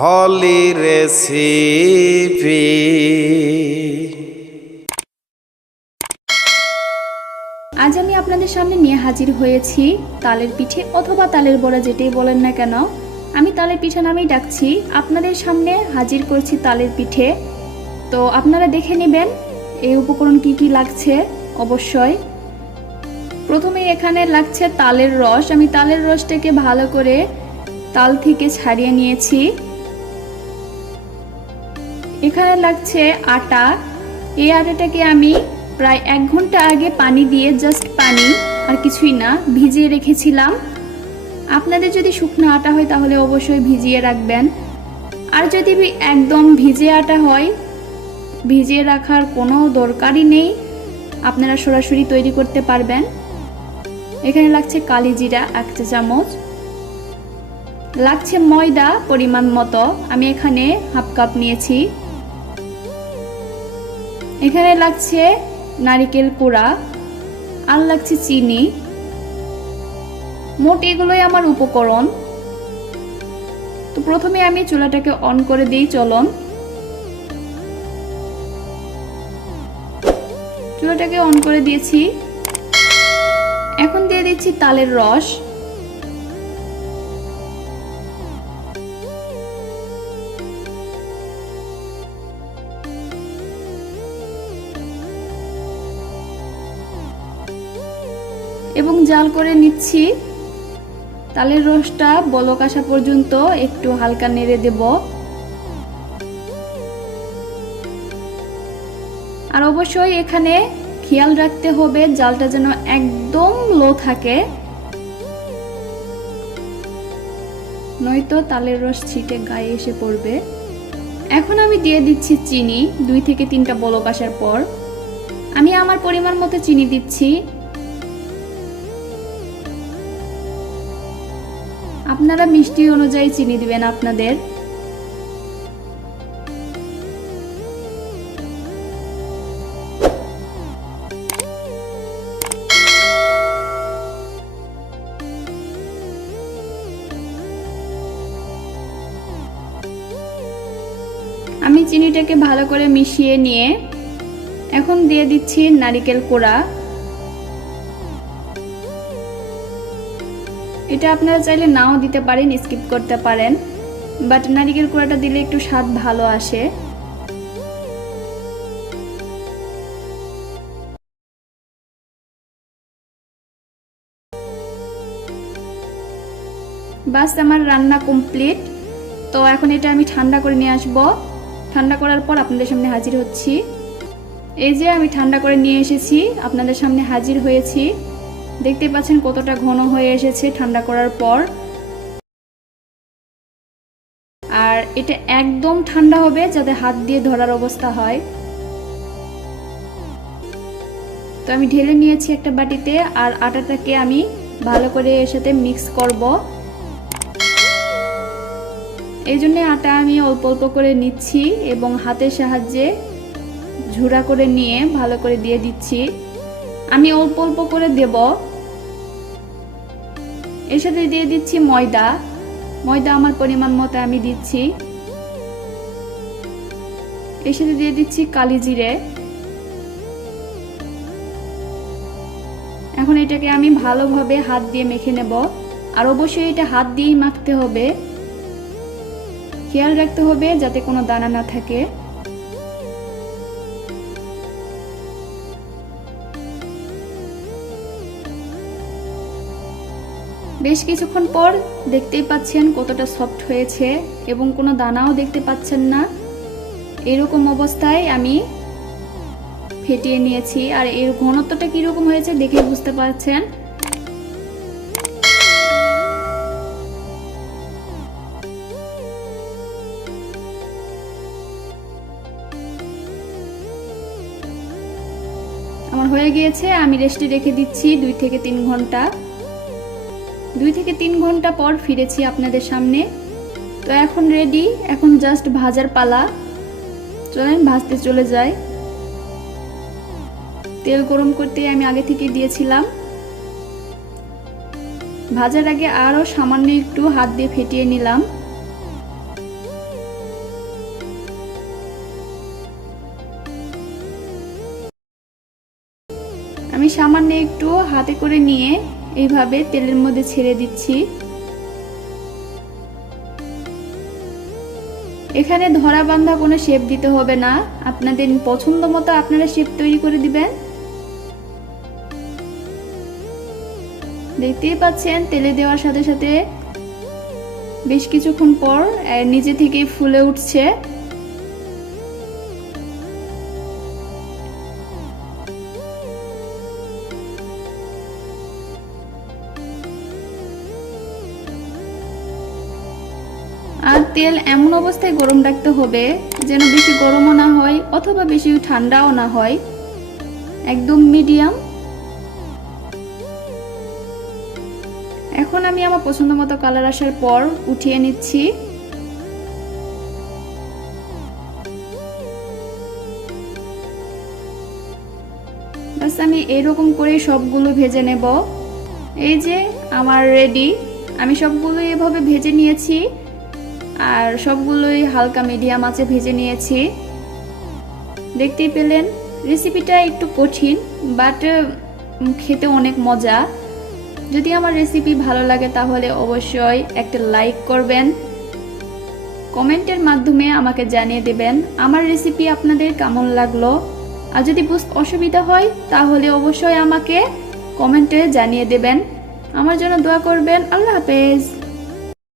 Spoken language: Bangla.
হলি রেসিপি। আজ আমি আপনাদের সামনে নিয়ে হাজির হয়েছি তালের পিঠে অথবা তালের বড়া যেটাই বলেন না কেন। আমি তালের পিঠা নামেই ডাকছি। আপনাদের সামনে হাজির করছি তালের পিঠে। তো আপনারা দেখে নেবেন এই উপকরণ কি কি লাগছে অবশ্যই। প্রথমে এখানে লাগছে তালের রস। আমি তালের রসটাকে ভালো করে তাল থেকে ছাড়িয়ে নিয়েছি। এখানে লাগছে আটা। এই আটাটাকে আমি প্রায় এক ঘণ্টা আগে পানি দিয়ে জাস্ট পানি আর কিছুই না, ভিজিয়ে রেখেছিলাম। আপনাদের যদি শুকনো আটা হয় তাহলে অবশ্যই ভিজিয়ে রাখবেন। আর যদি একদম ভিজে আটা হয়, ভিজিয়ে রাখার কোনো দরকারই নেই। আপনারা সরাসরি তৈরি করতে পারবেন। এখানে লাগছে কালি জিরা এক চা চামচ। লাগছে ময়দা পরিমাণ মতো। আমি এখানে হাফ কাপ নিয়েছি। এখানে লাগছে নারিকেল কোড়া, আর লাগছে চিনি। মোট এগুলোই আমার উপকরণ। তো প্রথমে আমি চুলাটাকে অন করে দিই, চলন। চুলাটাকে অন করে দিয়েছি। এখন দিয়ে দিচ্ছি তালের রস। এবং জাল করে নিচ্ছি। তালের রসটা বলক আসা পর্যন্ত একটু হালকা নেড়ে দেব। আর অবশ্যই এখানে খেয়াল রাখতে হবে, জালটা যেন একদম লো থাকে। নয়তো তালের রস ছিটে গায়ে এসে পড়বে। এখন আমি দিয়ে দিচ্ছি চিনি, দুই থেকে তিনটা বলক আসার পর। আমি আমার পরিমাণ মতো চিনি দিচ্ছি। আপনারা মিষ্টি অনুযায়ী চিনি দিবেন আপনাদের। আমি চিনিটাকে ভালো করে মিশিয়ে নিয়ে এখন দিয়ে দিচ্ছি নারিকেল কোড়া। এটা আপনারা চাইলে নাও দিতে পারেন স্কিপ করতে পারেন। বাট নারিকেল কুড়াটা দিলে একটু স্বাদ ভালো আসে। বাস আমার রান্না কমপ্লিট তো এখন এটা আমি ঠান্ডা করে নিয়ে আসব। ঠান্ডা করার পর আপনাদের সামনে হাজির হচ্ছি। এই যে আমি ঠান্ডা করে নিয়ে এসেছি, আপনাদের সামনে হাজির হয়েছি। দেখতে পাচ্ছেন কতটা ঘন হয়ে এসেছে ঠান্ডা করার পর। আর এটা একদম ঠান্ডা হবে যাতে হাত দিয়ে ধরার অবস্থা হয়। তো আমি ঢেলে নিয়েছি একটা বাটিতে আর আটাটাকে আমি ভালো করে এর সাথে মিক্স করব। এই জন্য আটা আমি অল্প অল্প করে নিচ্ছি এবং হাতের সাহায্যে ঝুড়া করে নিয়ে ভালো করে দিয়ে দিচ্ছি। আমি অল্প অল্প করে দেব। এর সাথে দিয়ে দিচ্ছি ময়দা। ময়দা আমার পরিমাণ মতো আমি দিচ্ছি। এর সাথে দিয়ে দিচ্ছি কালি জিরে। এখন এটাকে আমি ভালোভাবে হাত দিয়ে মেখে নেব। আর অবশ্যই এটা হাত দিয়েই মাখতে হবে। খেয়াল রাখতে হবে যাতে কোনো দানা না থাকে। বেশ কিছুক্ষণ পর দেখতেই পাচ্ছেন কতটা সফট হয়েছে এবং কোনো দানাও দেখতে পাচ্ছেন না। এরকম অবস্থায় আমি ফেটিয়ে নিয়েছি। আর এর ঘনত্বটা কীরকম হয়েছে দেখে বুঝতে পারছেন? আমার হয়ে গিয়েছে, আমি রেস্টে রেখে দিচ্ছি দুই থেকে তিন ঘণ্টা। দুই থেকে তিন ঘণ্টা পর ফিরেছি আপনাদের সামনে। তো এখন রেডি এখন জাস্ট ভাজার পালা। চলেন, ভাজতে চলে যাই। তেল গরম করতে আমি আগে থেকে দিয়েছিলাম। ভাজার আগে আরও সামান্য একটু হাত দিয়ে ফেটিয়ে নিলাম। আমি সামান্য একটু হাতে করে নিয়ে এইভাবে তেলের মধ্যে ছেড়ে দিচ্ছি। এখানে ধরা বান্ধা কোনো শেপ দিতে হবে না। আপনাদের পছন্দ মতো আপনারা শেপ তৈরি করে দিবেন। দেখতেই পাচ্ছেন, তেলে দেওয়ার সাথে সাথে বেশ কিছুক্ষণ পর নিজে থেকেই ফুলে উঠছে। আর তেল এমন অবস্থায় গরম রাখতে হবে যেন বেশি গরমও না হয় অথবা বেশি ঠান্ডাও না হয়। একদম মিডিয়াম। এখন আমি আমার পছন্দ মতো কালার আসার পর উঠিয়ে নিচ্ছি। বাস আমি এরকম করে সবগুলো ভেজে নেব। এই যে আমার রেডি। আমি সবগুলো এভাবে ভেজে নিয়েছি। আর সবগুলোই হালকা মিডিয়াম আছে ভেজে নিয়েছি। দেখতেই পেলেন রেসিপিটা একটু কঠিন বাট খেতে অনেক মজা। যদি আমার রেসিপি ভালো লাগে তাহলে অবশ্যই একটা লাইক করবেন। কমেন্টের মাধ্যমে আমাকে জানিয়ে দেবেন, আমার রেসিপি আপনাদের কেমন লাগল? আর যদি বুঝতে অসুবিধা হয়, তাহলে অবশ্যই আমাকে কমেন্টে জানিয়ে দেবেন। আমার জন্য দোয়া করবেন, আল্লাহ হাফেজ।